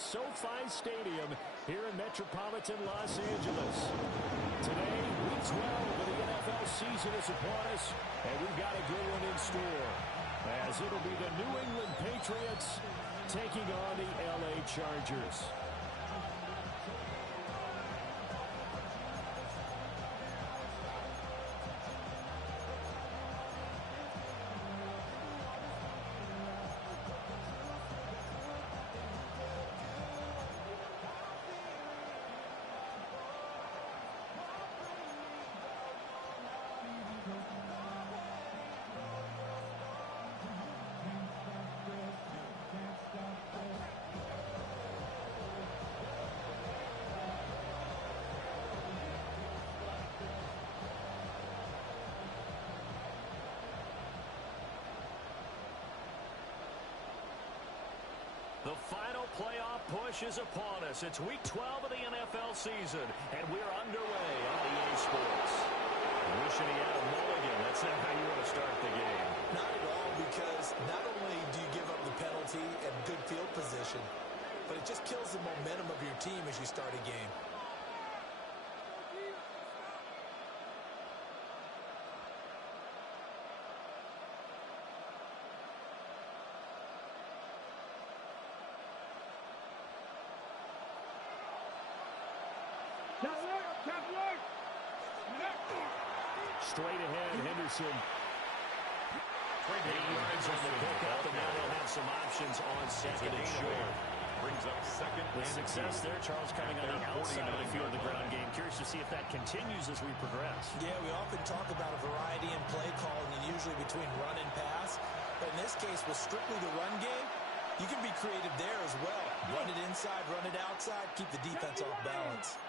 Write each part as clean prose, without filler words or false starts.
SoFi Stadium here in metropolitan Los Angeles. Today, Week 12 of the NFL season is upon us, and we've got a good one in store, as it'll be the New England Patriots taking on the LA Chargers. The final playoff push is upon us. It's Week 12 of the NFL season, and we're underway on EA Sports. Wishing he had a mulligan. That's not how you want to start the game. Not at all, because not only do you give up the penalty and good field position, but it just kills the momentum of your team as you start a game. Straight ahead, Henderson. 8 yards on the pickup, and now they'll have some options on second and short. Brings up second. With success there, Charles, coming on the outside of the field of the ground game. Curious to see if that continues as we progress. Yeah, we often talk about a variety in play calling, and usually between run and pass. But in this case, with strictly the run game, you can be creative there as well. Run it inside, run it outside, keep the defense off balance.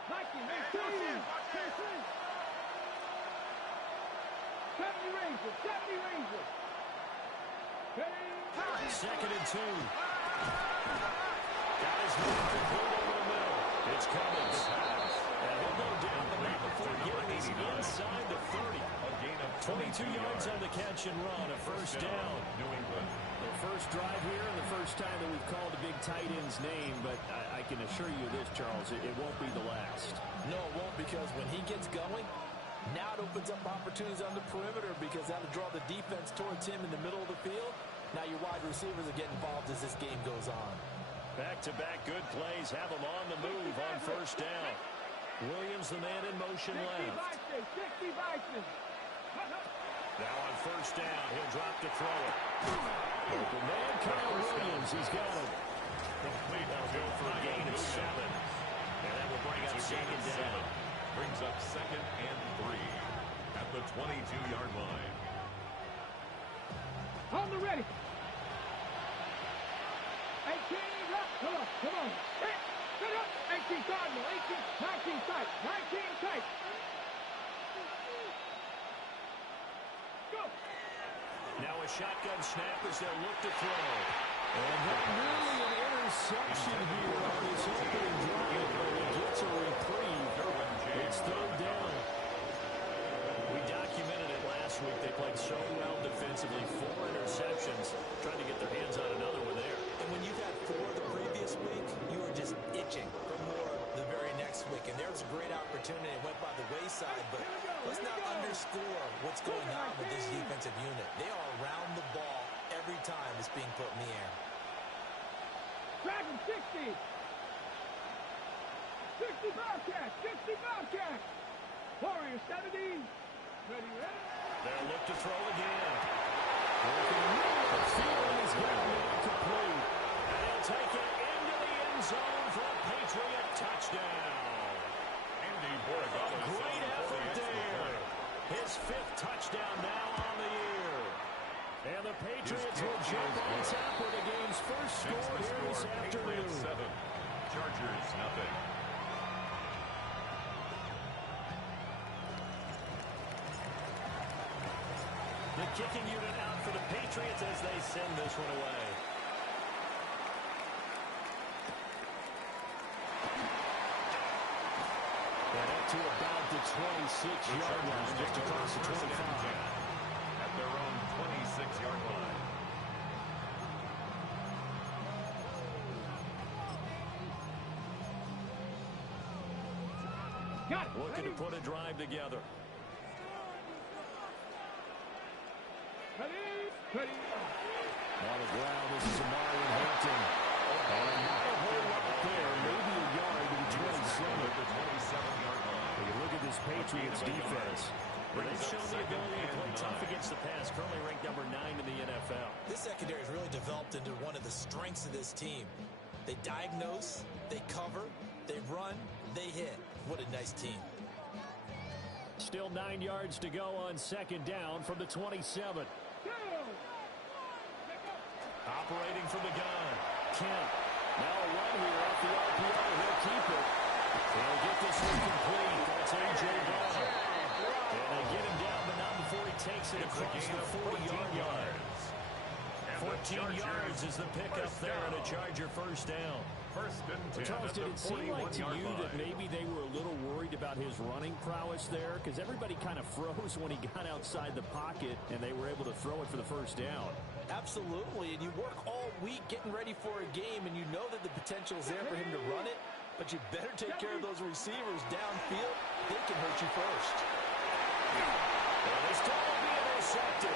Second and 2. Guys moving complete over the middle. It's Cummins. And he'll go down the back before getting this inside the 30. 22 yards on the catch and run. A first down. New England. The first drive here and the first time that we've called a big tight end's name. But I can assure you this, Charles, it won't be the last. No, it won't, because when he gets going, now it opens up opportunities on the perimeter, because that'll draw the defense towards him in the middle of the field. Now your wide receivers are getting involved as this game goes on. Back-to-back good plays have them on the move on first down. Williams, the man in motion left. Now on first down, he'll drop to throw it. The man, Kyle Williams, has got him. Complete. That'll go for a gain of 7. And that will bring up second down. Brings up second and 3 at the 22-yard line. On the ready. 18, come on. 18 Cardinal, 18, 19 tight, 19 tight. Go. Now a shotgun snap as they'll look to throw. And not nearly an interception here on this opening drive, but it gets a reprieve. It's third down. We documented it last week. They played so well defensively. 4 interceptions. Trying to get their hands on another one there. And when you've had 4 the previous week, you were just itching for more the very next week. And there's a great opportunity. It went by the wayside, but let's not underscore what's going on with this defensive unit. They are around the ball every time it's being put in the air. Dragon 60. 60 Bobcat, 60 Bobcat. Warrior 70. Ready? They'll look to throw again. Working middle of the field, he's got it complete. And he'll take it into the end zone for a Patriot touchdown. Andy Borregale. Great effort there. His 5th touchdown now on the year. And the Patriots will jump on top with the game's first score here this afternoon. 7, Chargers 0. The kicking unit out for the Patriots as they send this one away. And up to about the 26-yard line, just across the 25. At their own 26-yard line. Got it. Looking to put a drive together. Ready. On the ground, this is Amari Hampton. And not a whole lot there. Maybe a yard to the 27-yard line. When you look at this Patriots defense, they've shown the ability to play tough against the pass. Currently ranked number 9 in the NFL. This secondary has really developed into one of the strengths of this team. They diagnose, they cover, they run, they hit. What a nice team. Still 9 yards to go on second down from the 27. Operating from the gun. Kemp. Now a run here off the RPO. He'll keep it. He'll get this one complete. That's A.J. Brown. And they get him down, but not before he takes it across the 40-yard line. 14 yards is the pickup there and a Charger first down. Charles, did it seem like to you that maybe they were a little worried about his running prowess there? Because everybody kind of froze when he got outside the pocket and they were able to throw it for the first down. Absolutely, and you work all week getting ready for a game, and you know that the potential is there for him to run it, but you better take care of those receivers downfield. They can hurt you first. And this time will be intercepted.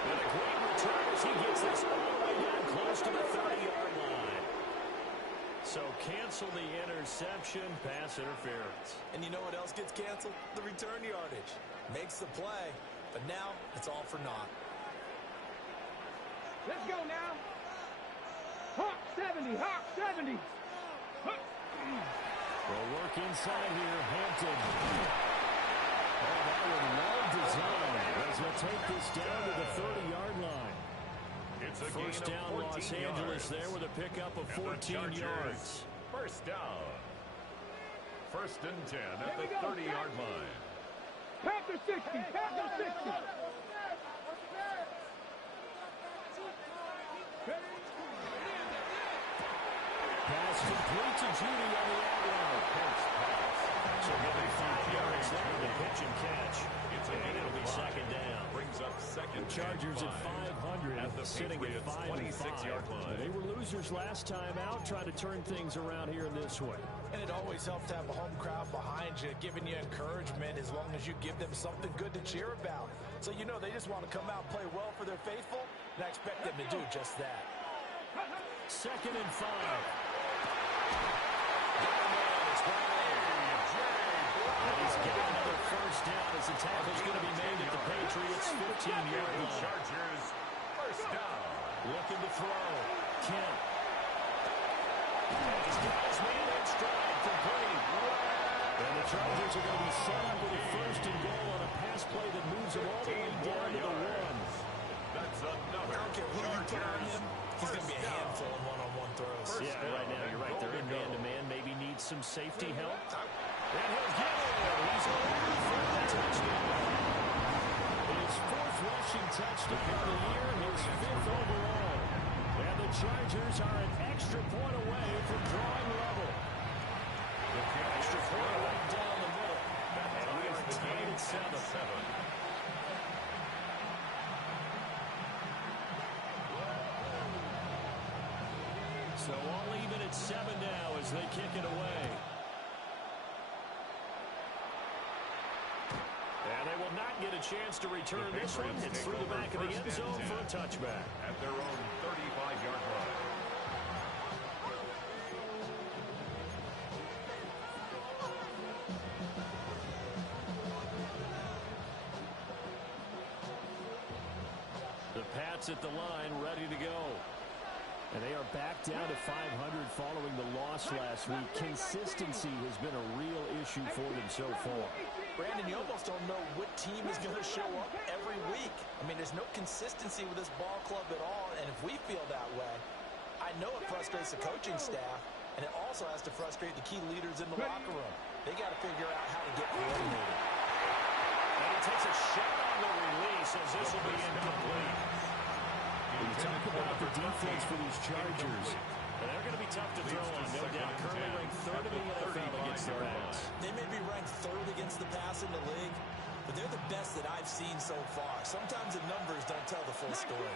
And a great return as he gets this all the way down close to the 30-yard line. So cancel the interception, pass interference. And you know what else gets canceled? The return yardage. Makes the play, but now it's all for naught. Let's go now. Hawk 70. Hawk 70. We'll work inside here. Hampton. Oh, that one well designed as they'll take this down to the 30-yard line. It's a first down Los Angeles there with a pickup of 14 yards. First down. First and 10 at the 30-yard line. Panther 60. Panther 60. Pass complete to Judy on the outroute. So getting 5 yards there on the pitch and catch. And it'll be second down. Brings up second. The Chargers at 500, sitting at 5-5. They were losers last time out, trying to turn things around here in this one. And it always helps to have a home crowd behind you, giving you encouragement as long as you give them something good to cheer about. So you know they just want to come out and play well for their faithful, and I expect them to do just that. Second and 5. And he's getting another first down as the tackle's going to be made at the Patriots' 15-yard line. Chargers, first down. Looking to throw. Kemp. He's got his man in stride, complete. And the Chargers are going to be set up with a first and goal on a pass play that moves them all the way down to the 1. That's another. I don't care who you put on him, he's going to be a handful in one-on-one throws. Yeah, right now you're right. They're in man-to-man. Maybe needs some safety help. And he'll get it. He's over for the touchdown. His 4th rushing touchdown of the year, his 5th overall. And the Chargers are an extra point away from drawing level. Extra point right down the middle. And we are tied at 7. So all even at 7 now as they kick it away. And they will not get a chance to return this one. It's through the back of the end zone for a touchback. At their own 35-yard line. The Pats at the line, ready to go. And they are back down to 500 following the loss last week. Consistency has been a real issue for them so far. Brandon, you almost don't know what team is going to show up every week. I mean, there's no consistency with this ball club at all, and if we feel that way, I know it frustrates the coaching staff, and it also has to frustrate the key leaders in the locker room. They got to figure out how to get coordinated. And he takes a shot on the release as this will be incomplete. When you talk about the defense for these Chargers, they're going to be tough to throw on, no doubt. Currently ranked 3rd in the NFL against the pass. They may be ranked 3rd against the pass in the league, but they're the best that I've seen so far. Sometimes the numbers don't tell the full story.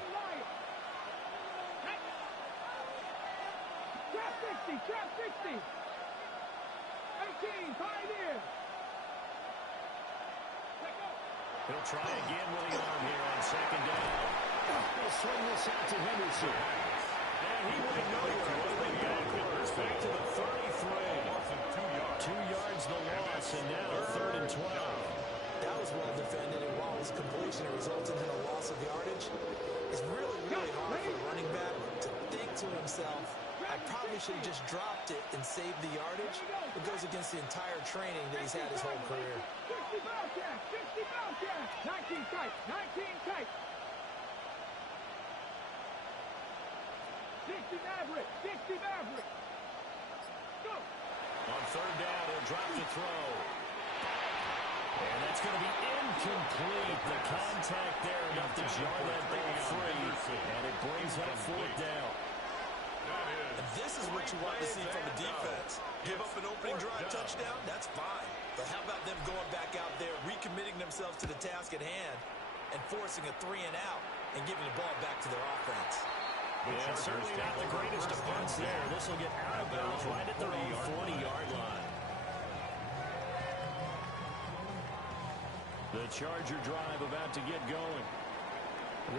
Drop it. 60, trap 60. 18, pioneer. Let go. He'll try again with the arm here on second down. He'll swing this out to Henderson. And he went nowhere. Moving backwards. Back to the 33. 2 yards the loss, and now 3rd and 12. That was well defended, and while his completion resulted in a loss of yardage, it's really, really hard for a running back to think to himself, I probably should have just dropped it and saved the yardage. It goes against the entire training that he's had his whole career. 60 Bellcat, 60 Bellcat. 19 tight, 19 tight. 60 Maverick, 60 Maverick. Go. On 3rd down, he'll drop the throw. And that's going to be incomplete. The contact there enough to jar that ball free. And it brings up 4th down. And this is what you want to see from a defense. Give up an opening drive touchdown, that's fine. But how about them going back out there, recommitting themselves to the task at hand, and forcing a 3-and-out and giving the ball back to their offense. Yeah, certainly not the greatest of punts there. This will get out of bounds right at their own 40-yard line. The Charger drive about to get going.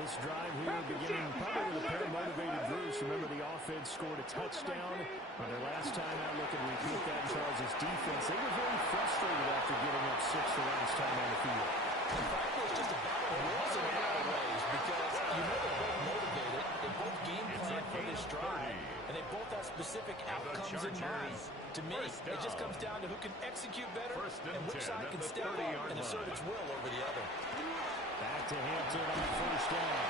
This drive here beginning probably with a pair of motivated Bruce. Remember, the offense scored a touchdown on their last time out. Look and repeat that in Charles' defense. They were very frustrated after giving up 6 the last time on the field. In fact, it was just a battle of wills in a lot of ways because you know they're both motivated. They both game plan for this drive, and they both have specific outcomes in mind. To me, it just comes down to who can execute better and which side can step up and assert its will over the other. Back to Hampton on the 1st down.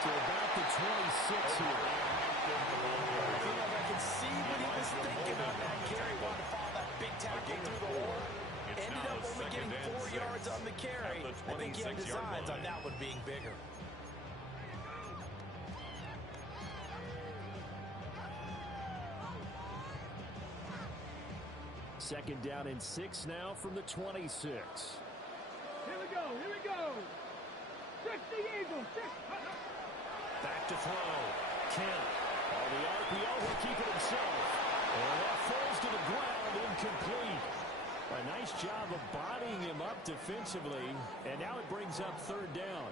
To about the 26 here. I feel like I can see what he was thinking on that carry. Wanted to follow that big tackle through the hole. Ended up only getting 4 yards on the carry. I think he had designs on that one being bigger. Second down and 6 now from the 26. Here we go, here we go. 60 Eagles, 6. Back to throw. Kent. On the RPO, he'll keep it himself. And that falls to the ground, incomplete. A nice job of bodying him up defensively. And now it brings up 3rd down.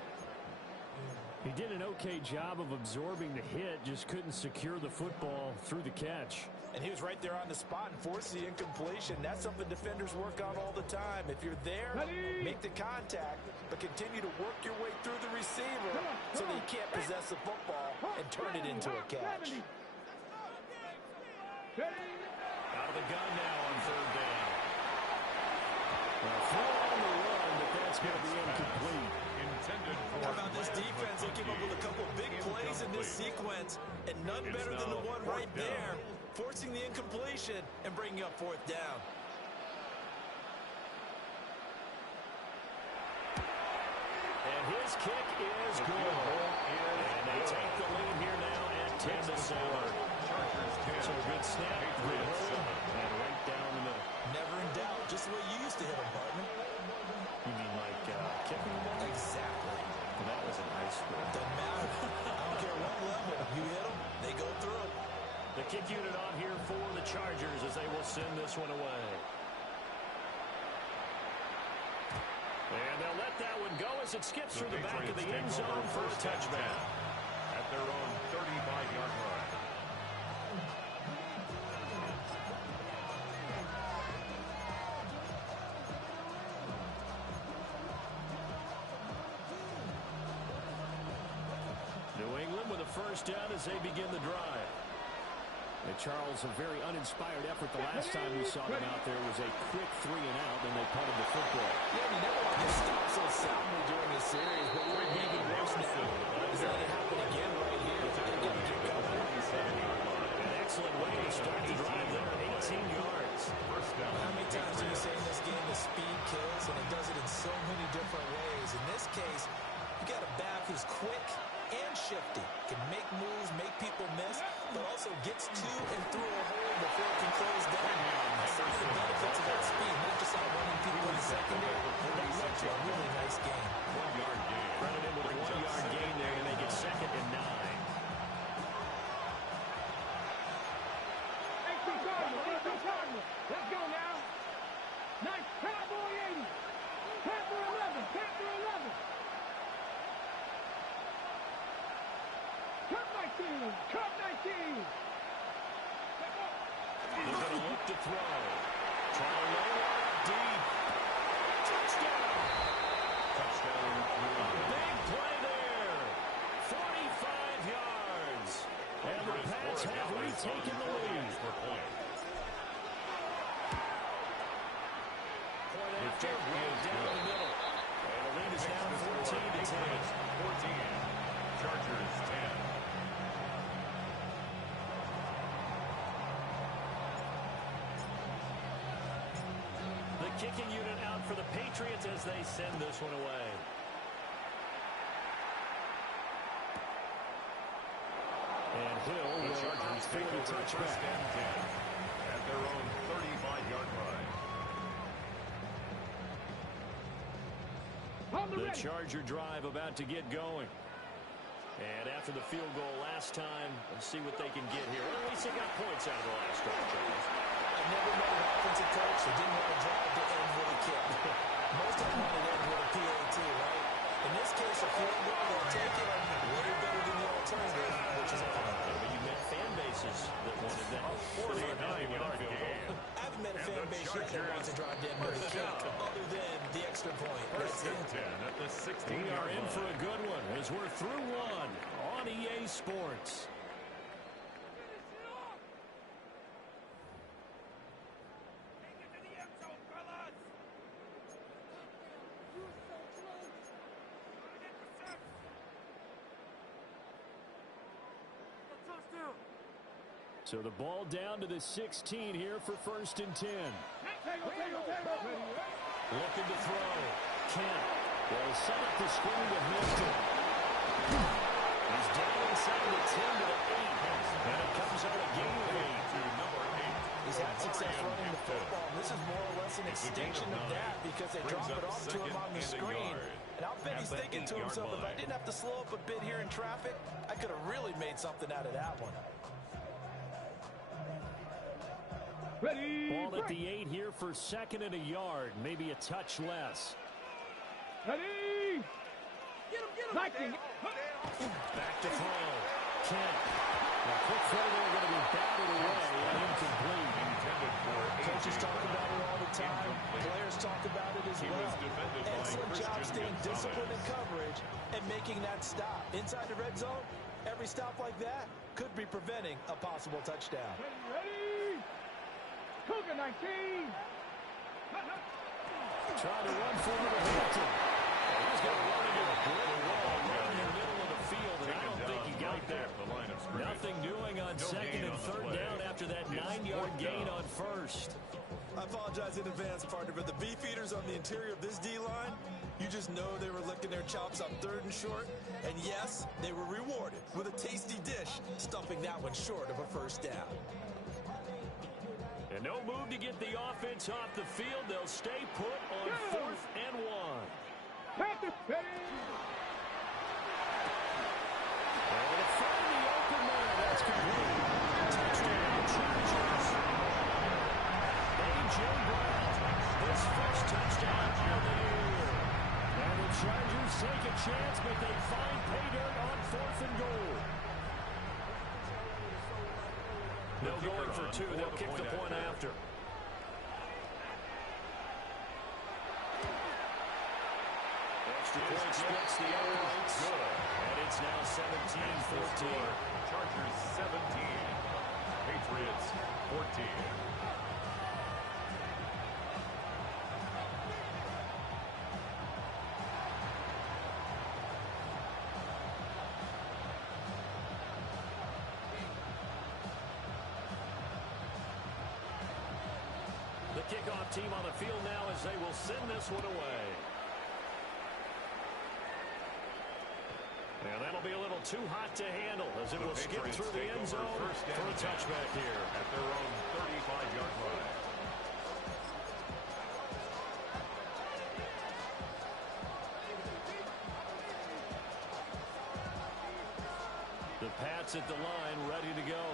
He did an okay job of absorbing the hit, just couldn't secure the football through the catch. And he was right there on the spot and forced the incompletion. That's something defenders work on all the time. If you're there, make the contact, but continue to work your way through the receiver so that he can't possess the football and turn it into a catch. Out of the gun now on 3rd down. Well, throw on the run, but that's going to be incomplete. How about this defense? They came up with a couple big plays in this sequence, and none better than the one right there, forcing the incompletion and bringing up 4th down. And his kick is good. And they take the lead here now at 10-7. So a good snap, good hold, and right down the middle. Never in doubt, just the way you used to hit them, partner. You mean like kicking the ball? Exactly. Well, that was in high school. Doesn't matter. I don't care what level. You hit them, they go through. The kick unit on here for the Chargers as they will send this one away. And they'll let that one go as it skips through the back of the end zone for a touchback. At their own 35-yard line. New England with a 1st down as they begin the drive. And Charles, a very uninspired effort the last time we saw them out there was a quick 3-and-out, and they punted the football. Yeah, you never want to get stopped so soundly during the series, but what would be even worse now is that it happened again right here. They're going to keep going. An excellent way to start the drive there, 18 yards. How many times do you say in this game the speed kills, and it does it in so many different ways? In this case, you got a back who's quick and shifty, can make moves, make people miss, but also gets to and through a hole before it can close down. Some of the benefits of that speed, not just out running people in the secondary, that led to a really nice game. 1-yard gain. Credited with a 1-yard gain there to make it 2nd and 9. Cup 19. They're going to look to throw. Try to lower it deep. Touchdown. Touchdown. Big play there. 45 yards. And the Pats have retaken the lead. Point after, right down the middle. And the lead is now 14-10. 14. Chargers 10. The kicking unit out for the Patriots as they send this one away. And Hill will outfield a touchback. At their own 35-yard line. The Charger drive about to get going. And after the field goal last time, let's see what they can get here. Well, at least they got points out of the last drive. I never met an offensive coach that didn't want to drive to end with a kick. Most of them want to end with a PAT, right? In this case, a field goal, they'll take it way better than the alternative, which is a punt. But you met fan bases that wanted that 49-yard gain. I haven't met a fan base yet that wants to drive to end with a kick, other than the extra point. First and 10 at the 16-yard We are in line. for a good one as we're through one on EA Sports. So the ball down to the 16 here for first and 10. Looking to throw. Kent will set up the screen to Milton. He's down inside the 10 to the 8. And it comes out a gain of 8. To number 8. He's had success running the football. This is more or less an extension of that because they drop it off to him on the screen. And I'll bet he's thinking to himself, if I didn't have to slow up a bit here in traffic, I could have really made something out of that one. Ready. Ball at the 8 here for second and a yard. Maybe a touch less. Ready. Get him. Back to throw. Kent. A quick throw there going to be batted away and incomplete. Intended for Coaches talk about it all the time. Players talk about it as well. Excellent job staying disciplined in coverage and making that stop. Inside the red zone, every stop like that could be preventing a possible touchdown. Ready. Cougar 19. Trying to run for it to Milton. He's going to run into a brick wall right in the middle of the field, and I don't think he got there. Nothing doing on second and third down after that 9-yard gain on first. I apologize in advance, partner, but the beefeaters on the interior of this D-line, you just know they were licking their chops on third and short. And yes, they were rewarded with a tasty dish, stuffing that one short of a first down. And no move to get the offense off the field. They'll stay put on 4th and 1. Panthers. Ready. Able to find the open man. That's complete. Touchdown, Chargers. A.J. Brown, his first touchdown of the year. And the Chargers take a chance, but they find pay dirt on 4th and goal. No going for 2. They'll kick the point after. Extra point splits the uprights. And it's now 17-14. Chargers 17. Patriots 14. The kickoff team on the field now as they will send this one away. And that'll be a little too hot to handle as it will skip through the end zone for a touchback here. At their own 35-yard line. The Pats at the line ready to go.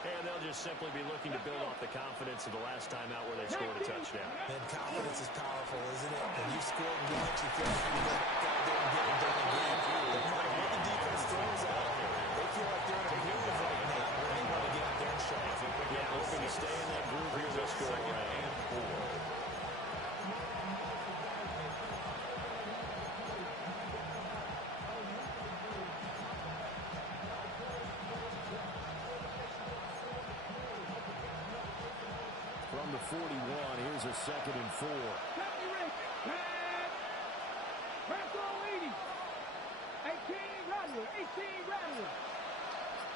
And they'll just simply be looking to build off the confidence of the last time out where they scored a touchdown. And confidence is powerful, isn't it? When you've scored once, you feel like you can go back out there and get it done again. No matter what the defense throws out, they feel 41. Here's a 2nd and 4. Press all 80. 18 Rattler. 18 Rattler.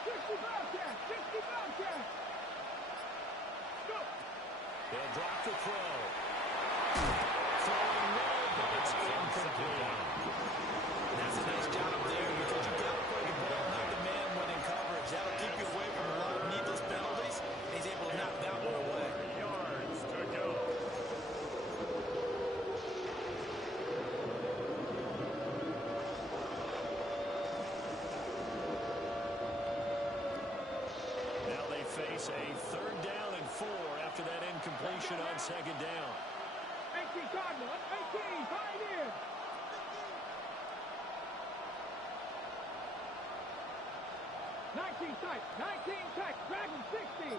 60 Bobcat. 60 Bobcat. Go. They'll drop the throw. Throwing low, but it's incomplete. That's a nice job there because you got to play the ball, not the man when in coverage. That'll keep you away from a lot of needless penalties. He's able to knock that one away. Yards to go. Now they face a 3rd down and 4 after that incompletion on 2nd down. 18 Cardinal. 18. Pioneer. 19 tight. 19 tight. Dragon 60.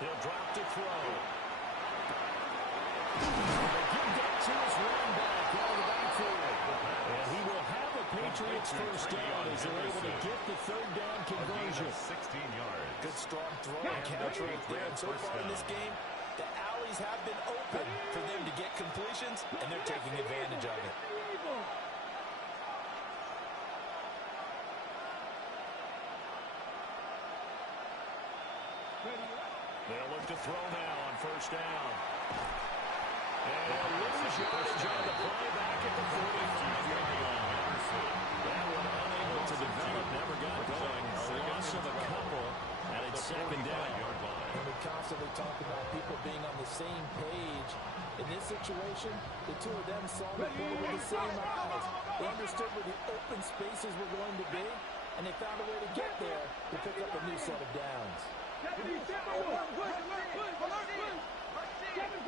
He'll drop to throw. They give that to his running back out of the backfield. And he will have a Patriots first down as they're able to get the 3rd down conversion. 16 yards. Good strong throw and catch right there. And so far in this game, the alleys have been open for them to get completions, and they're taking advantage of it. They'll look to throw now on 1st down. And they'll lose yardage on the play back at the 45-yard line. That one unable to develop, never got going. A loss of a couple, and it's 2nd down. And we constantly talk about people being on the same page. In this situation, the two of them saw the play with the same eyes. They understood where the open spaces were going to be, and they found a way to get there to pick up a new set of downs. 7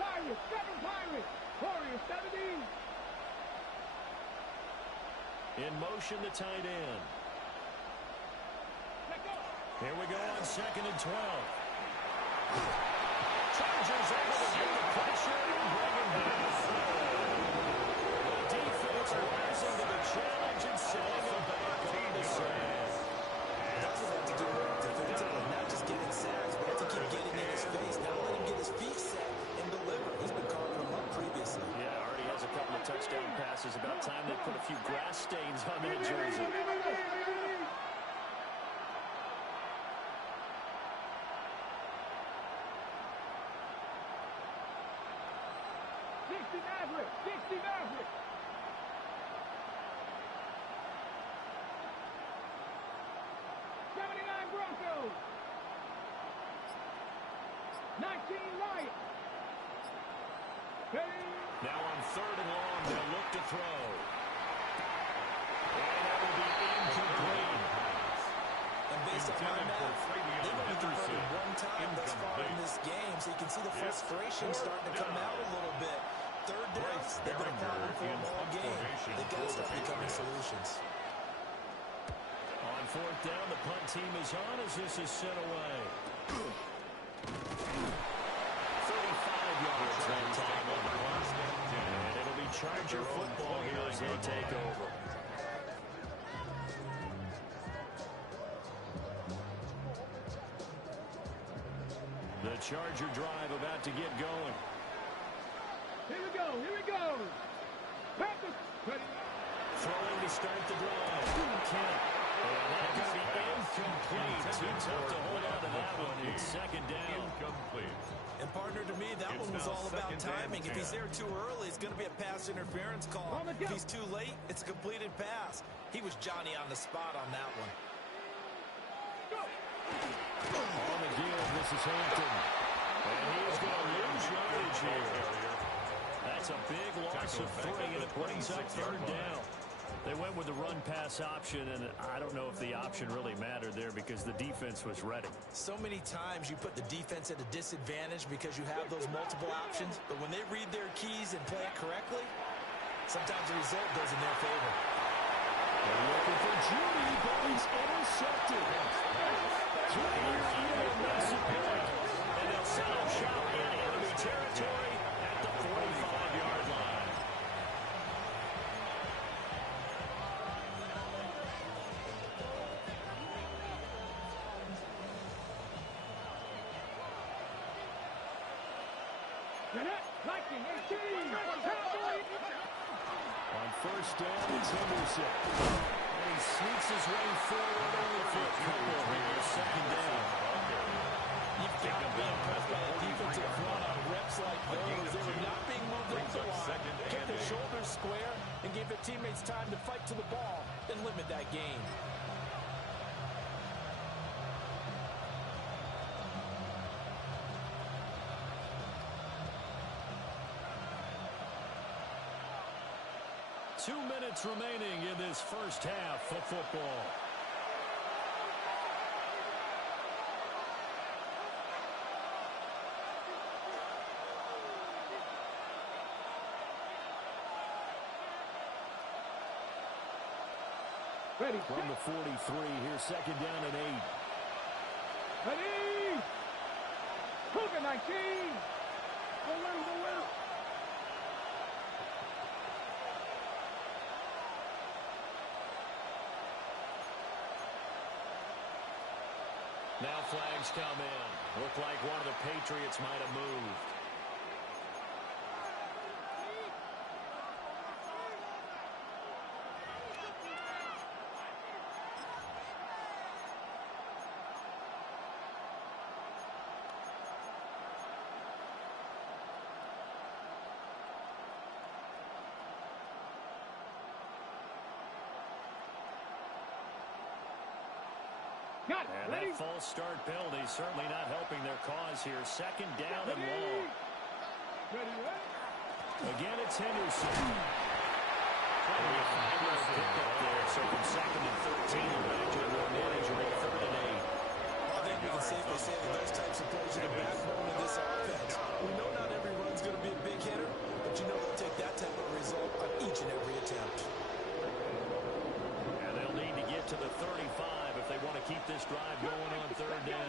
Pirates. Warriors 17. In motion, the tight end. Here we go on 2nd and 12. Chargers able to get the pressure and bring him down. The defense rising to the challenge and setting him back on the sand. That's what they have to do defensively, not just getting sacks, but have to keep getting in his face. Now let him get his feet set and deliver. He's been carving them up previously. Yeah, already has a couple of touchdown passes. About time they put a few grass stains on that jersey. Maverick. 60 Maverick. Broncos. 19 Lions. Now on 3rd and long, they'll look to throw. And that will be incomplete. And based on my math, they've only converted one time thus far in this game, so you can see the frustration starting to come out a little bit. 3rd downs, they've been a problem for them all game. They've got to start becoming solutions. On 4th down, the punt team is on as this is sent away. 35 yards that time on the clock. And it'll be Charger football here as they take over. The Charger drive about to get going. Here we go. Here we go. Panthers. Throwing to start the drive. Kent. And that's going to be incomplete. Too tough to hold on to that one. It's 2nd down. Incomplete. And partner, to me, that one was all about timing. If he's there too early, it's going to be a pass interference call. If he's too late, it's a completed pass. He was Johnny on the spot on that one. On again, this is Hampton. And he is going to lose yardage here. That's a big loss of 3, and it brings up 3rd down. They went with the run-pass option, and I don't know if the option really mattered there because the defense was ready. So many times you put the defense at a disadvantage because you have those multiple options, but when they read their keys and play it correctly, sometimes the result goes in their favor. They're looking for Judy, but he's intercepted. And they'll settle shop in enemy territory at the 45-yard line. Blocking, 18. Cowboy. On first down, it's Henderson. And he sneaks his way forward only for a couple here. Second down. You've got to be impressed by the defensive front on reps like those. They were not being moved off the line. Kept their shoulders square and gave their teammates time to fight to the ball and limit that gain. Two minutes remaining in this first half of football. Ready, From the 43, here's second down and 8. ready. Cougar 19. Go little. Now flags come in. Look like one of the Patriots might have moved. Got it. And Ready. that false start penalty certainly not helping their cause here. Second down and long. Ready, ready. Again, it's Henderson. Picked up there, so from second and 13, back to a more manageable third and 8. I think we can safely say that those types of plays are the backbone of this offense. We know not every run's going to be a big hitter, but you know they'll take that type of result on each and every attempt. And they'll need to get to the 35 if they want to keep this drive going on third down.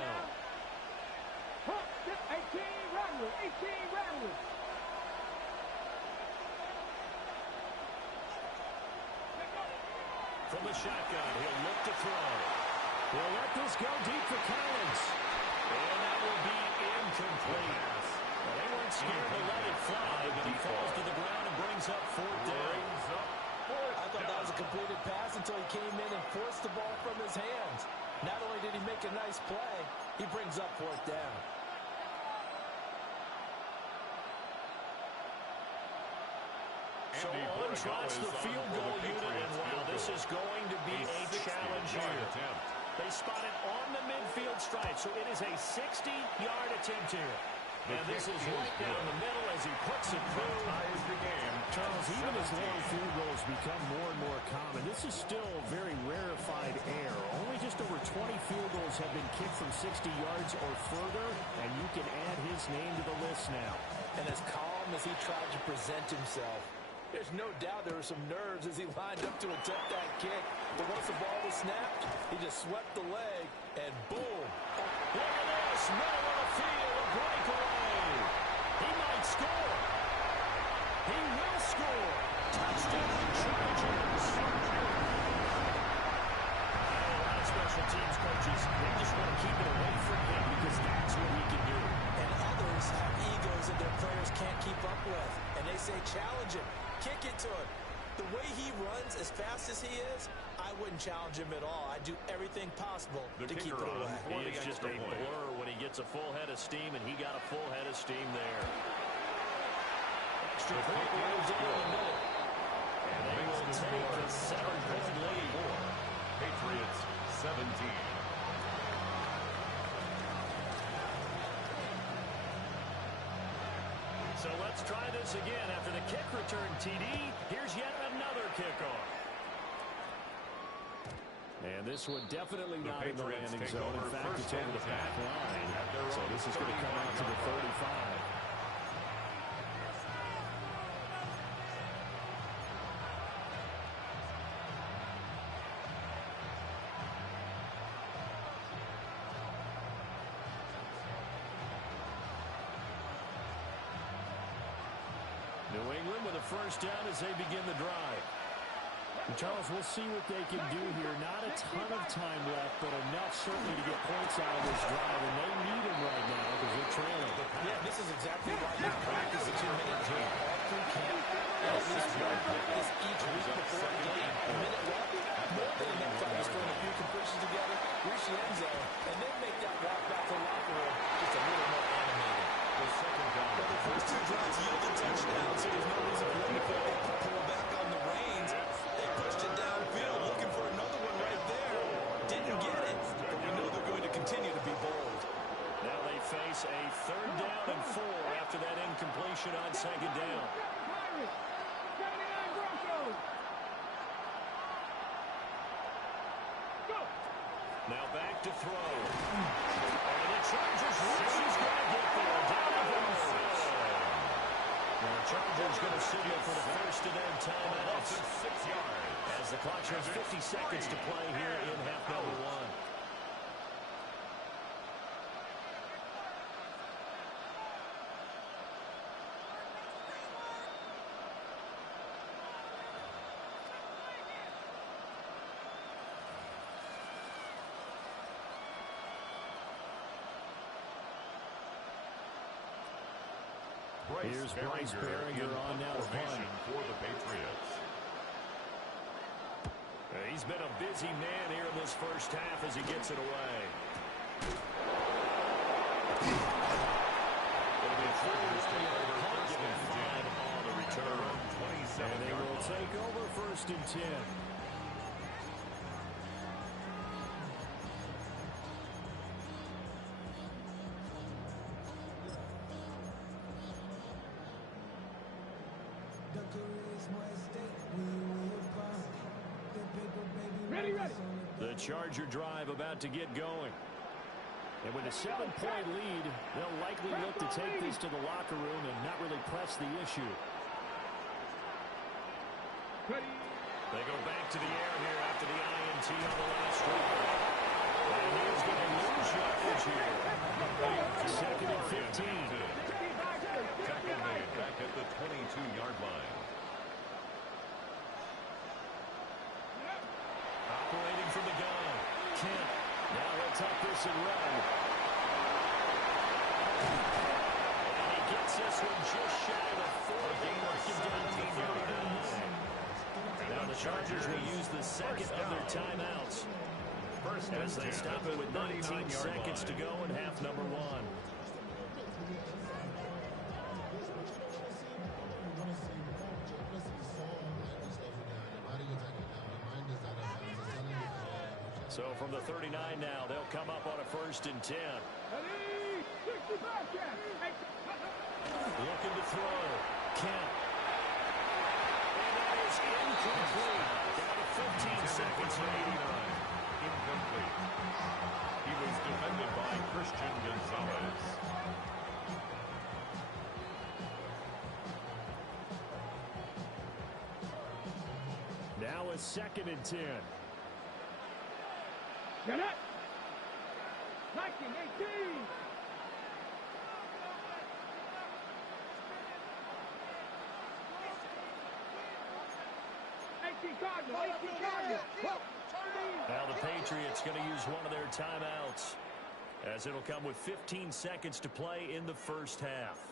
18, Rattler. 18, Rattler. From the shotgun, he'll look to throw. He'll let this go deep for Collins. And that will be incomplete. Well, they weren't scared to let it fly, but he falls to the ground and brings up fourth down. I thought that was a completed pass until he came in and forced the ball from his hands. Not only did he make a nice play, he brings up fourth down. So on trots the field goal unit, and wow, this is going to be a challenge here. They spot it on the midfield stripe, so it is a 60-yard attempt here. And this is right down the middle as he puts it through. Charles, even as long field goals become more and more common, this is still very rarefied air. Only just over 20 field goals have been kicked from 60 yards or further, and you can add his name to the list now. And as calm as he tried to present himself, there's no doubt there were some nerves as he lined up to attempt that kick. But once the ball was snapped, he just swept the leg, and boom. Look at this, middle of the field, a breakaway. He might score. He will score. Touchdown, Chargers. A lot of special teams coaches, they just want to keep it away from him because that's what he can do. And others have egos that their players can't keep up with. And they say, challenge him. Kick it to him. The way he runs as fast as he is, I wouldn't challenge him at all. I'd do everything possible to keep it away. He is just a blur when he gets a full head of steam, and he got a full head of steam there. Extra point goes in a minute. And they will take a 7-point lead. Patriots 17. So let's try this again. After the kick return TD, here's yet another kickoff. And this one definitely not in the landing zone. In fact, it's over the back line. So this is going to come out to the 35. New England with a first down as they begin the drive. And Charles, we'll see what they can do here. Not a ton of time left, but enough certainly to get points out of this drive. And they need them right now because they're trailing. Yeah, this is exactly why you practice the 2-minute drill all through camp. At least one practice each week before the game. A minute left, more than enough time to string a few completions together, reach the end zone, and then make that walk back to the locker room just a little more animated. The second down. The first two drives yielded touchdowns, so there's no reason for them to feel they can pull back on the reins. They pushed it downfield, looking for another one right there. Didn't get it, but we know they're going to continue to be bold. Now they face a 3rd down and 4 after that incompletion on 2nd down. Now back to throw. And the Chargers wish he's going to get there. Down to the the Chargers going to signal for the first and end timeout. 6 yards. As the clock shows 50 seconds to play here in half number 1. Here's Bryce Behringer on now to punt. For the Patriots. He's been a busy man here in this first half as he gets it away. It'll be a Chargers take over first and 10 on the return. And they will take over 1st and 10. The Charger drive about to get going. And with a 7-point lead, they'll likely look to take this to the locker room and not really press the issue. They go back to the air here after the INT on the last drive. And he's going to lose yardage here. 2nd and 15. Tackle made back at the 22-yard line. Operating from the gun. Kent. Now he'll tuck this and run. And he gets this one just shy of 4. They mark him down to the 39. Now the Chargers will use the second of their timeouts as they stop it with 19 seconds to go in half number 1. So from the 39 now, they'll come up on a 1st and 10. Looking to throw. Kent. And that is incomplete. Down to 15 seconds remaining. Incomplete. He was defended by Christian Gonzalez. Now a 2nd and 10. Get it! 1918! 18 Cardinal! 18 Cardinal! Now the Patriots going to use one of their timeouts as it'll come with 15 seconds to play in the first half.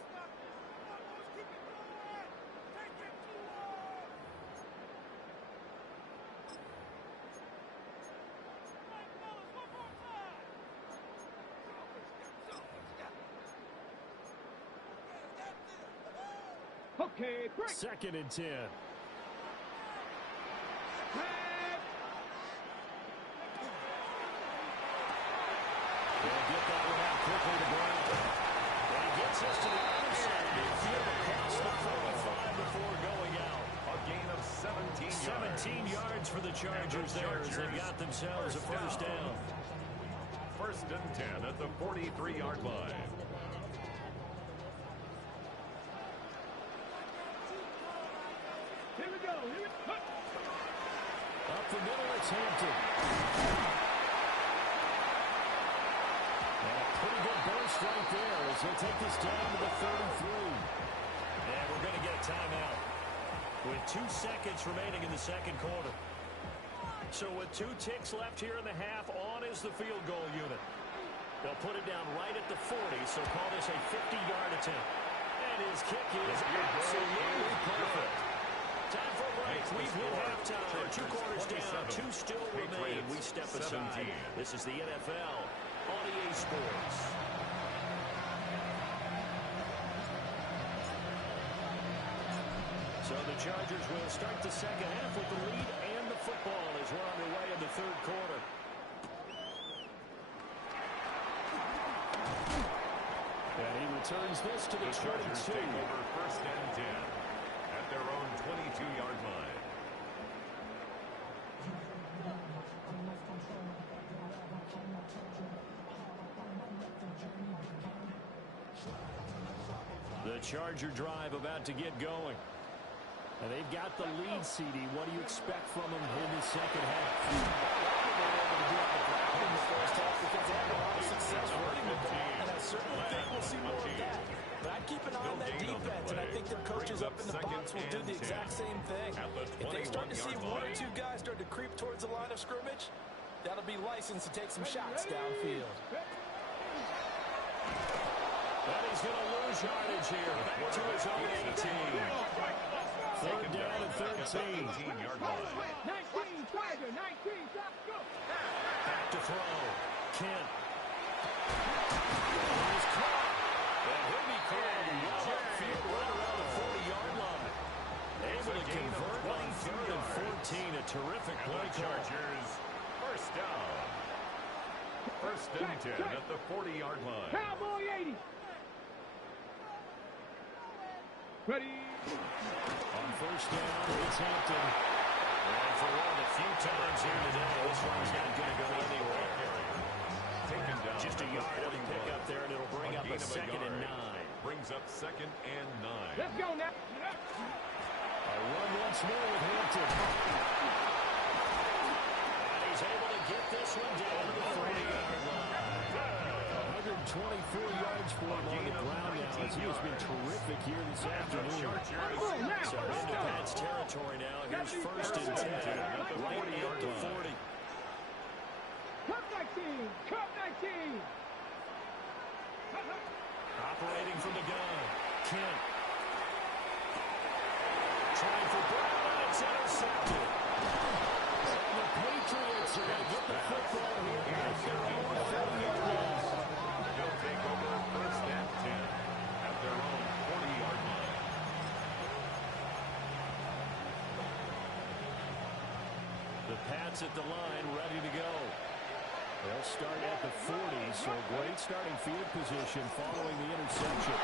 Okay, break! 2nd and 10. They'll get that one out quickly to Brown. And he gets us to the other side of midfield across the 45 before going out. A gain of 17 yards for the Chargers there as they got themselves a first down. 1st and 10 at the 43-yard line. Here we go! Here we go! Up the middle, it's Hampton. And a pretty good burst right there as they'll take this down to the 33. And we're going to get a timeout. with 2 seconds remaining in the second quarter. So with 2 ticks left here in the half, on is the field goal unit. They'll put it down right at the 40, so call this a 50-yard attempt. And his kick is absolutely perfect. Time for a break. We've hit halftime. 2 quarters down, 2 still remain. We step aside. This is the NFL on EA Sports. So the Chargers will start the second half with the lead and the football as we're underway in the third quarter. And he returns this to the Chargers 22. take over first and 10 at their own 22-yard line. The Charger drive about to get going. And they've got the lead, CD. What do you expect from them in the second half? They were able to do it in the first half because they had a lot of success running the ball, and I certainly think we'll see more of that. But I'd keep an eye on that defense, and I think their coaches up in the box will do the exact same thing. If they start to see 1 or 2 guys start to creep towards the line of scrimmage, that'll be licensed to take some shots downfield. And he's going to lose yardage here. Back to his own 18. Third down and 13. 18-yard line. 19, Tiger, 19, stop, go. Back to throw. Kent. He's caught. And he'll be caught well upfield right around the 40-yard line. Able to convert on 3rd and 14. A terrific play call. Chargers first down. First and 10 at the 40-yard line. Cowboy 80. Ready. On first down, it's Hampton. And for one of the few times here today, this one's not going to go anywhere. Taken down. Just a yard of a pickup there, and it'll bring up a 2nd and 9. Brings up 2nd and 9. Let's go now. A run once more with Hampton. And he's able to get this one down to the 40-yard line. 124 yards for him on the ground now, as he has been terrific here this afternoon. So into Pat's territory now. Here's first and 10, right at the 40. Cup 19, Cup 19. Operating from the gun, Kent. Trying for Brown, and it's intercepted. And the Patriots are going to get the football here at their own 40-yard line. They'll take over first and 10 at their own 40-yard line. The Pats at the line, ready to go. They'll start at the 40, so great starting field position following the interception.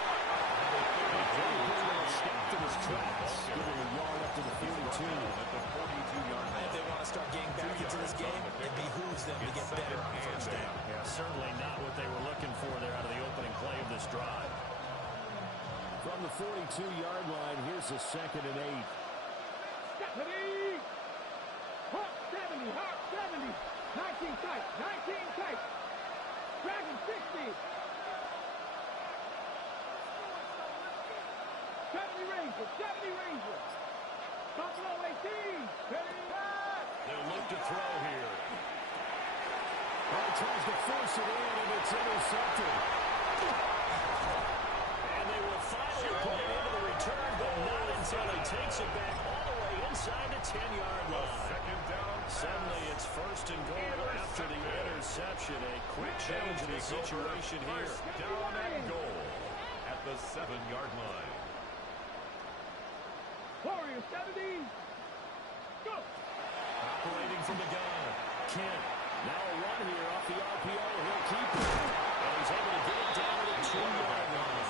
Stopped in his tracks, giving a yard up to the 42. At the 42-yard line. If they want to start getting back into this game, it behooves them to get better on first down. Yeah, certainly not what they were looking for there out of the opening play of this drive. From the 42-yard line, here's the 2nd and 8. Ready. Hawk 70, Hawk 70. 19 tight, 19 tight. Dragon 60. 70 Rangers, 70 Rangers. Buffalo 18. Ready, back. They'll look to throw here. Well, tries to force it in, and it's intercepted. And they will finally put it into the return, but not until he takes it back all the way inside the 10-yard line. Second down. Suddenly it's first and goal after the interception. A quick change in the situation here. First down and goal at the 7-yard line. Warriors 70. Go. Operating from the gun. Kent. Now a run here off the RPO. He'll keep it. And he's able to get it down to the 2-yard line.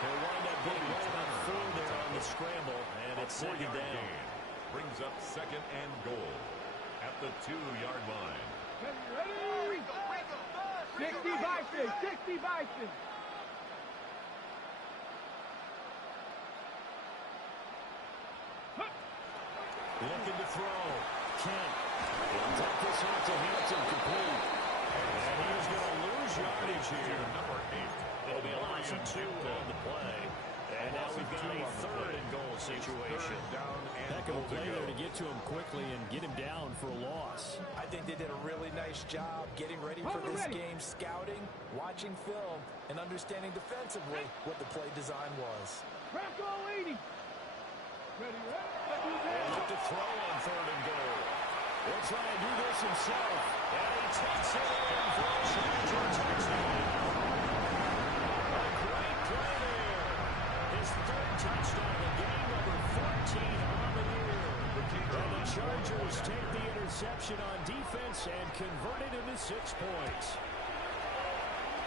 He'll wind up getting right about 4 there on the scramble. And it's 2nd down. Brings up 2nd and goal at the 2-yard line. Ready. 60 Bison, 60 Bison. Looking to throw. Kent. He'll dump this off to Hampton, complete. And he's going to lose yardage here. Number 8. It'll be a loss of 2 on the play. And now we've got a third and goal situation. Heck of a play there to get to him quickly and get him down for a loss. I think they did a really nice job getting ready for this game, scouting, watching film, and understanding defensively what the play design was. Rocco 80. Ready, And look to throw on third and goal. He'll try and do this himself. And he takes it in for a Charger touchdown. A great play there. His third touchdown of the game, number 14 on the year. And the Chargers take the interception on defense and convert it into 6 points.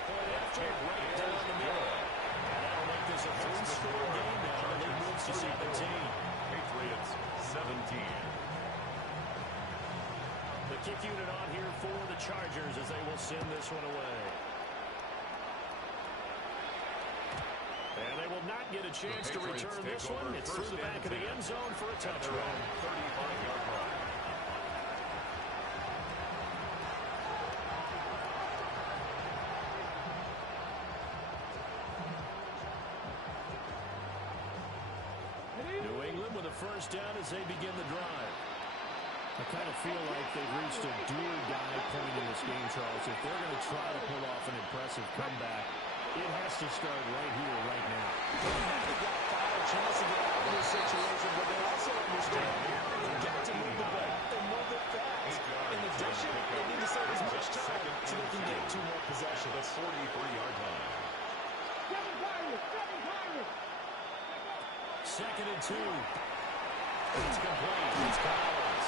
Point after, right down the middle. And that'll make this a 3-score game now. The lead moves to 17. Patriots 17. The kick unit on here for the Chargers as they will send this one away. And they will not get a chance to return this one. It's through the back of the end zone for a touchdown. 35-yard line. New England with a first down as they begin the drive. I kind of feel like they've reached a do-or-die point in this game, Charles. If they're going to try to pull off an impressive comeback, it has to start right here, right now. They've got 5 chances to get out of this situation, but they also understand they've got to move the ball and move it fast. In addition, they need to save as much time so they can get 2 more possessions. The 43-yard line. 7 Pirates, 7 Pirates. Second and 2. It's complete. It's Collins.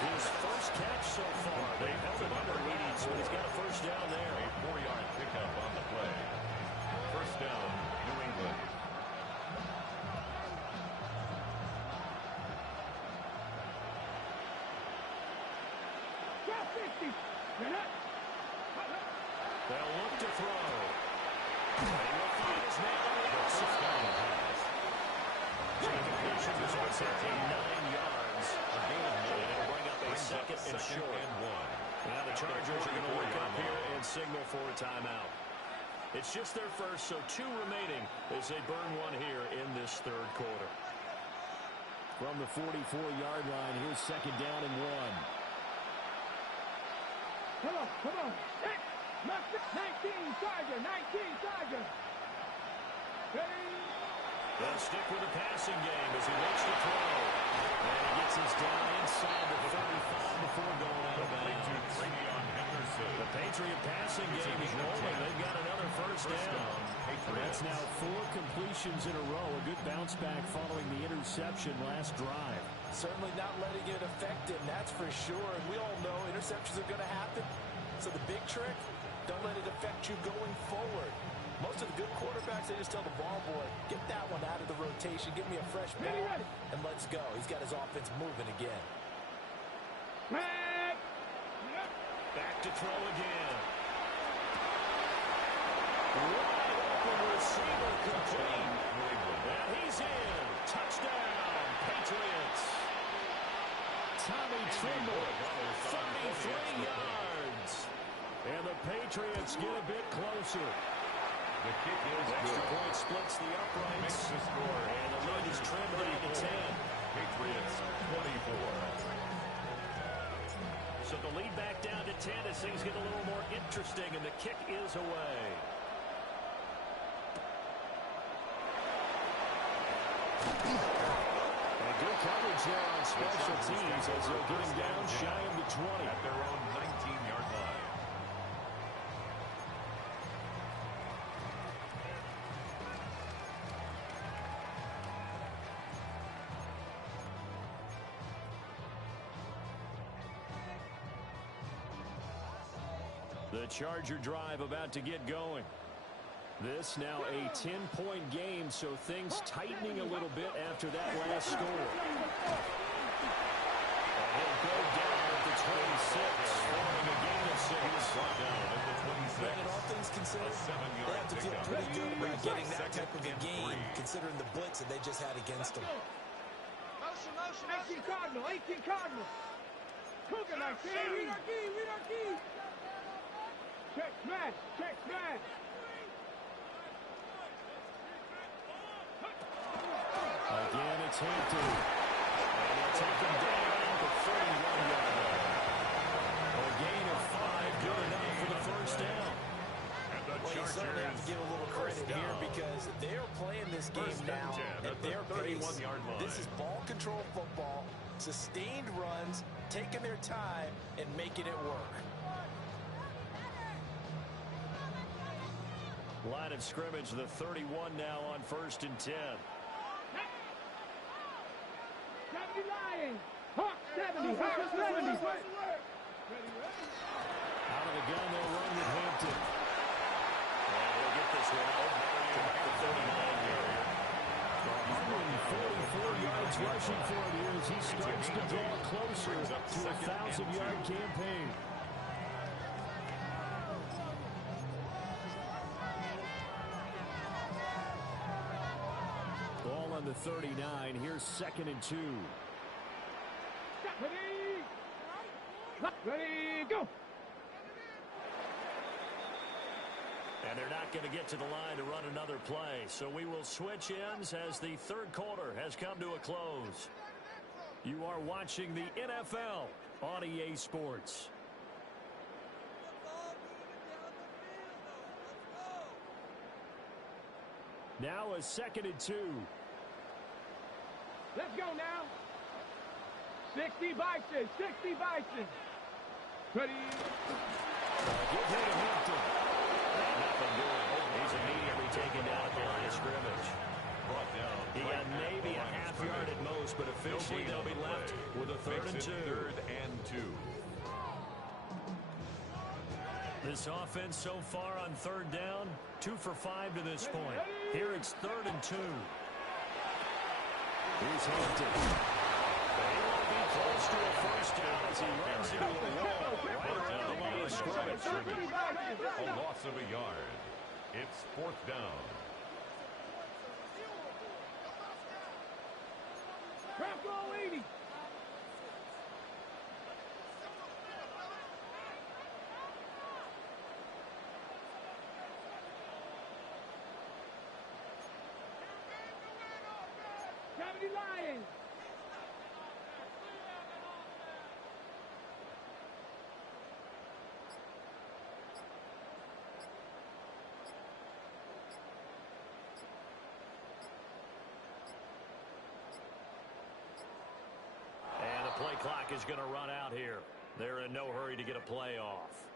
His first catch so far. They held him under Eads, but he's got a first down there. A 4-yard pickup on the play. First down, New England. Drop 50. You're not. They'll look to throw. And he will find his man on the outside. Completion results in 9 yards. And it'll bring up a second and short. Now the Chargers are going to work up here and signal for a timeout. It's just their first, so 2 remaining as they burn one here in this third quarter. From the 44-yard line, here's second down and 1. Come on, come on. 19 Charger, 19 Charger. Ready? They'll stick with the passing game as he looks to throw. And he gets his down inside the 35 before going out of bounds. The Patriot passing game is rolling. They've got another first down. That's now 4 completions in a row. A good bounce back following the interception last drive. Certainly not letting it affect him, that's for sure. And we all know interceptions are going to happen. So the big trick, don't let it affect you going forward. Most of the good quarterbacks, they just tell the ball boy, get that one out of the rotation, give me a fresh ball, and let's go. He's got his offense moving again. Back to throw again. Wide open receiver complete. And he's in. Touchdown, Patriots. Tommy Trimble, 33 yards. And the Patriots get a bit closer. The kick is Extra good. point splits the uprights. Makes the score. And the lead is trimmed down to 10. Patriots 24. So the lead back down to 10 as things get a little more interesting, and the kick is away. And good coverage there on special teams as they're getting down shy of the 20. At their own 19-yard line. The Charger drive about to get going. This now a 10-point game, so things tightening a little bit after that last score. And he'll go down at the 26, following a gain of 6. Brought down at the 26. And all things considered, they have to feel pretty good about getting that type of a game, considering the blitz that they just had against them. 18 Cardinal, 18 Cardinal. Cougar 19. Read our key, read our key. Check smash, check smash. Hampton. And he'll take him down at the 31-yard line. A gain of 5, good enough for the first down. Well, you certainly have to give a little credit here because they're playing this game now at their pace. This is ball control football, sustained runs, taking their time, and making it work. Line of scrimmage, the 31 now on 1st and 10. 70 Lions. Hawk 70. Hawk 70. Out of the gun, they'll run with Hampton. And he'll get this one out. The 39-yarder. 144 yards rushing for him here as he starts to draw closer to a 1,000-yard campaign. Ball on the 39. Here's 2nd and 2. Ready, go. And they're not going to get to the line to run another play. So we will switch ends as the 3rd quarter has come to a close. You are watching the NFL on EA Sports. Now a 2nd and 2. Let's go now. 60 Bison. 60 Bison. Ready. Give him to Hampton. Nothing doing. He's immediately taken down at the line of scrimmage. He got maybe a half-yard at most, but officially they'll be left with a 3rd and 2. 3rd and 2. This offense so far on 3rd down, 2 for 5 to this point. Here it's 3rd and 2. Here's Hampton. He will be close to a first down as he runs into the wall right around the line of scrimmage. A loss of a yard. It's 4th down. Crap goal 80. Lions. And the play clock is going to run out here. They're in no hurry to get a play off.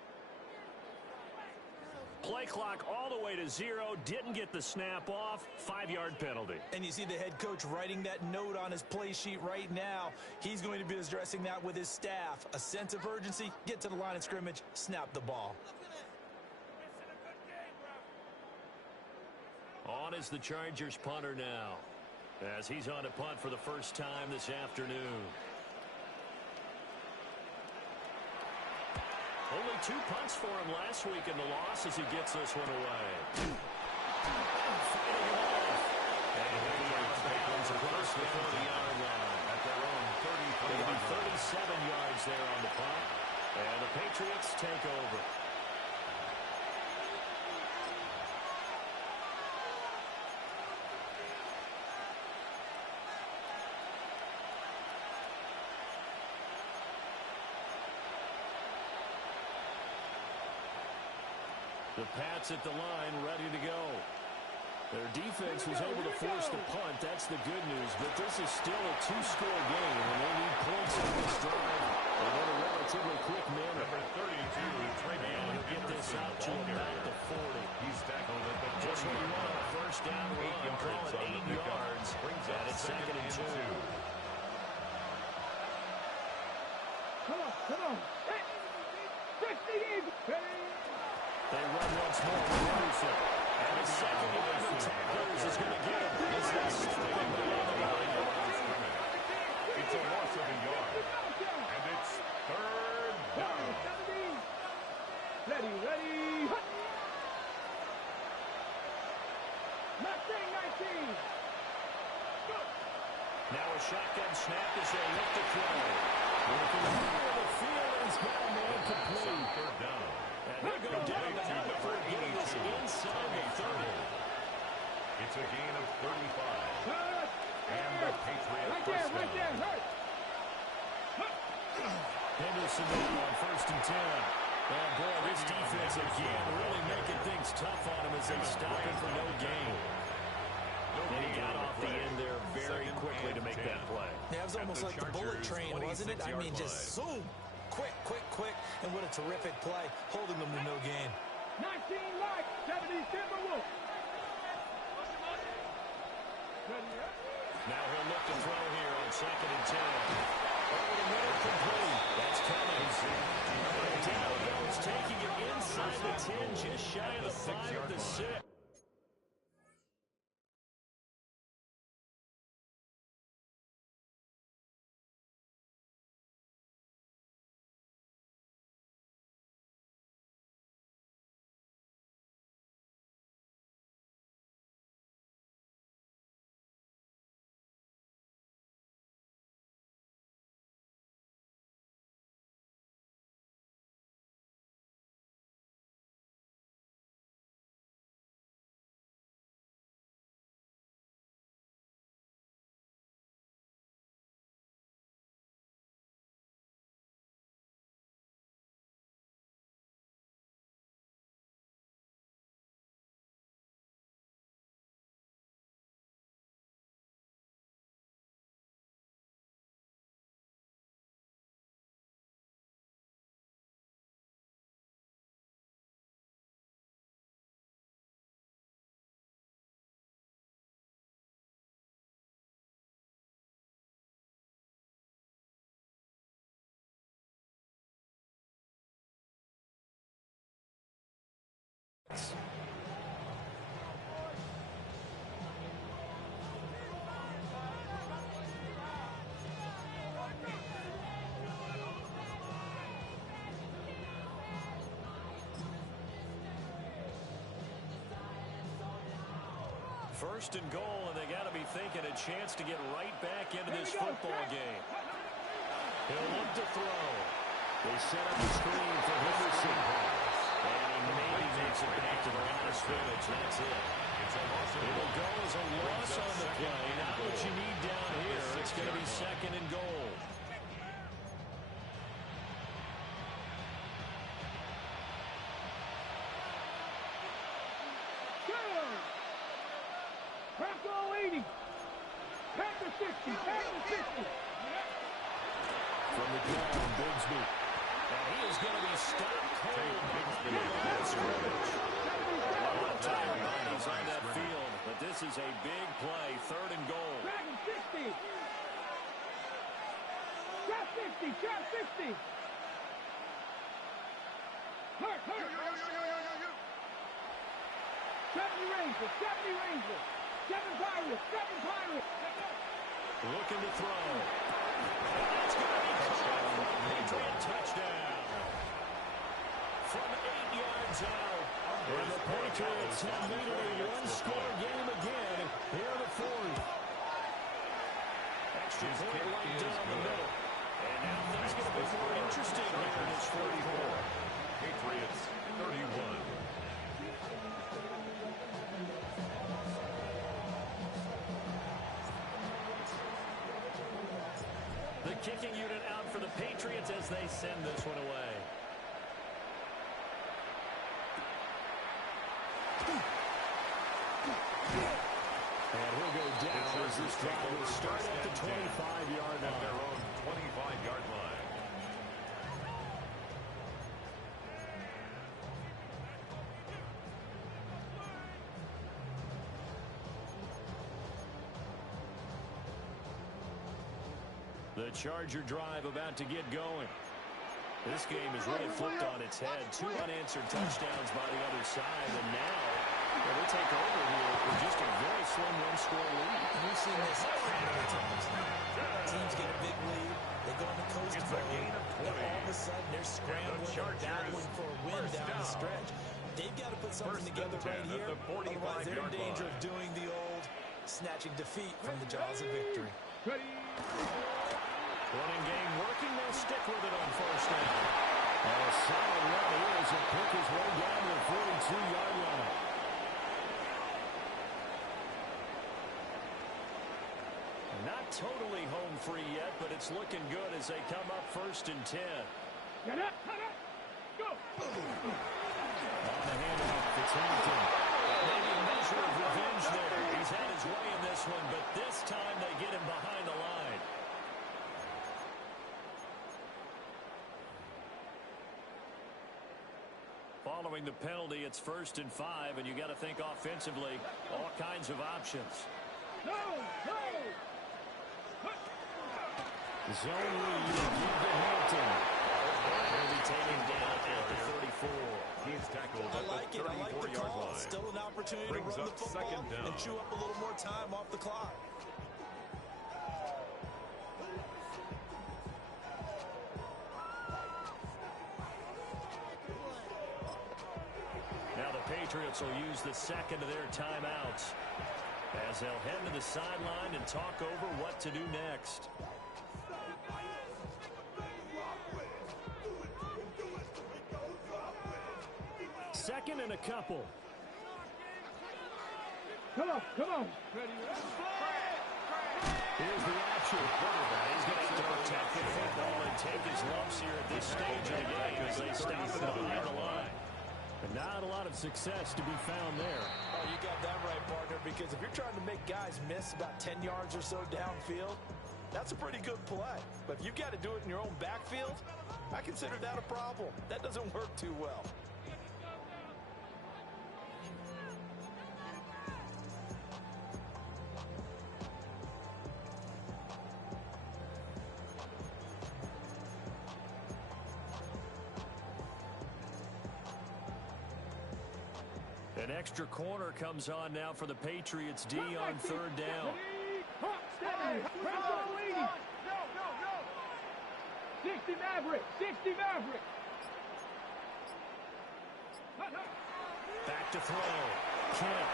Play clock all the way to 0. Didn't get the snap off. 5-yard penalty. And you see the head coach writing that note on his play sheet right now. He's going to be addressing that with his staff. A sense of urgency, get to the line of scrimmage, snap the ball. On is the Chargers punter now, as he's on to punt for the first time this afternoon. Only 2 punts for him last week in the loss as he gets this one away. Fighting him off. And he comes across the 30-yard line. At their own 30. It'll be 37 yards there on the punt. And the Patriots take over. The Pats at the line, ready to go. Their defense was able to force the punt. That's the good news. But this is still a 2-score game, and they need points on this drive in a relatively quick manner. Number 32 is Travion. And he'll get this out to about the 40. He's tackled at the 40. Just what you want, a first down run. Call it 8 yards. Brings And up it's 2nd and 2. Come on. Hey, 50 in. They run once more with Anderson. And the second one of tacklers is going to get him. Is that stopping the line? It's a loss of a yard. And it's 3rd down. Ready. Mustang 19. Now a shotgun snap as they look to throw. Working the middle of the field, and he's got a man complete. 3rd down. And they go down the field for getting this inside the 30. It's a gain of 35. And the Patriots Oh, boy, this defense again really making things tough on him as they stop him for no gain. And he got off the end there very quickly to make that play. Yeah, it was almost like the bullet train, wasn't it? I mean, just zoom. Quick, quick, quick. And what a terrific play, holding them to no gain. 19 right, 70 Timberwolves. Now he'll look to throw here on 2nd and 10. Over the middle, complete. That's Cummings. Down goes, taking it inside the 10, just shy of the 5 to 6. First and goal, and they got to be thinking a chance to get right back into this football game. He'll look to throw. They set up the screen for Henderson. And he maybe makes it back to the line of scrimmage. That's it. It'll go as a loss on the play. Not what you need down here. It's going to be 2nd and goal. Bronco 80. Packer 60. Packer 60. From the ground, Bigsby. And he is going to be stopped cold behind the line of scrimmage. A lot of tired bodies on that field, but this is a big play. 3rd and goal. Dragon 60. Trap 60. Trap 60. Hurt. 70 Rangers. 70 Rangers. 7 Pirates. 7 Pirates. Looking to throw. And that's going to be caught. Patriot touchdown. From 8 yards out. And the Patriots have made it a one-score game again here in the 4th. Extra point right down the middle. And now things going to be more interesting here in this 44. Patriots 31. The kicking unit out for the Patriots as they send this one away. And he'll go down as this drive will start at the 25-yard line. At their own 25-yard line. The Charger drive about to get going. This game is really flipped on its head. 2 unanswered touchdowns by the other side, and now they take over here with just a very slim one-score lead. We've seen this many times now. Teams get a big lead, they go on the coast mode, and all of a sudden they're scrambling and battling for a win down the stretch. They've got to put something together right here, otherwise they're in danger of doing the old snatching defeat from the jaws of victory. Running game working, they'll stick with it on 1st down. And a solid run here as it pick his way down to the 42-yard line. Not totally home free yet, but it's looking good as they come up 1st and 10. Get up, go! following the penalty. It's 1st and 5, and you got to think offensively, all kinds of options. No, no. Zone read, give to Hampton. He'll be taken down at the 34. He's tackled I at like the it. I like the 34-yard call. line. Still an opportunity Brings to run up the football second down. and chew up a little more time off the clock. Now the Patriots will use the second of their timeouts as they'll head to the sideline and talk over what to do next. Second and a couple. Come on, come on. Here's the option. He's going to have to protect the football and take his lumps here at this stage of the game as they stop him behind the line. But not a lot of success to be found there. Oh, you got that right, partner, because if you're trying to make guys miss about 10 yards or so downfield, that's a pretty good play. But if you've got to do it in your own backfield, I consider that a problem. That doesn't work too well. An extra corner comes on now for the Patriots D on 3rd down. 60 Maverick, 60 Maverick. Back to throw. Kemp.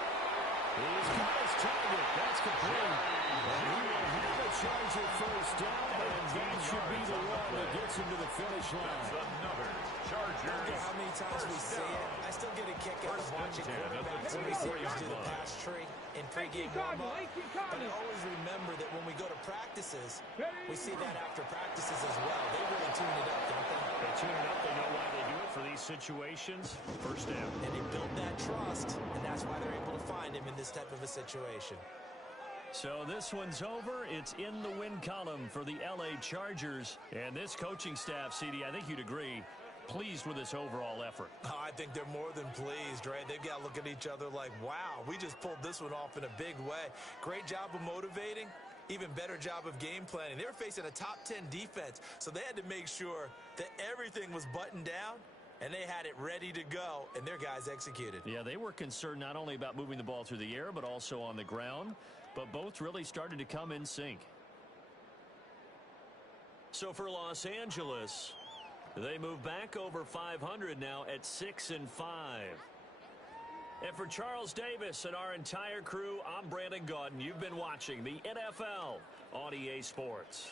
He's got his target. That's complete. And he will have a Charger first down, and that should be the one that gets him to the finish line. Another I Chargers. don't care how many times we say it, I still get a kick out of watching quarterbacks and receivers do the pass tree in pregame warm-up. But I always remember that when we go to practices, we see that after practices as well. They really tune it up, don't they? They tune it up. They know why they do it for these situations. First down. And they build that trust, and that's why they're able to find him in this type of a situation. So this one's over. It's in the win column for the L.A. Chargers. And this coaching staff, CD, I think you'd agree, pleased with this overall effort. Oh, I think they're more than pleased, right? They've got to look at each other like, wow, we just pulled this one off in a big way. Great job of motivating. Even better job of game planning. They were facing a top 10 defense, so they had to make sure that everything was buttoned down, and they had it ready to go, and their guys executed. Yeah, they were concerned not only about moving the ball through the air, but also on the ground. But both really started to come in sync. So for Los Angeles, they move back over 500 now at 6-5. And for Charles Davis and our entire crew, I'm Brandon Gaudin. You've been watching the NFL on EA Sports.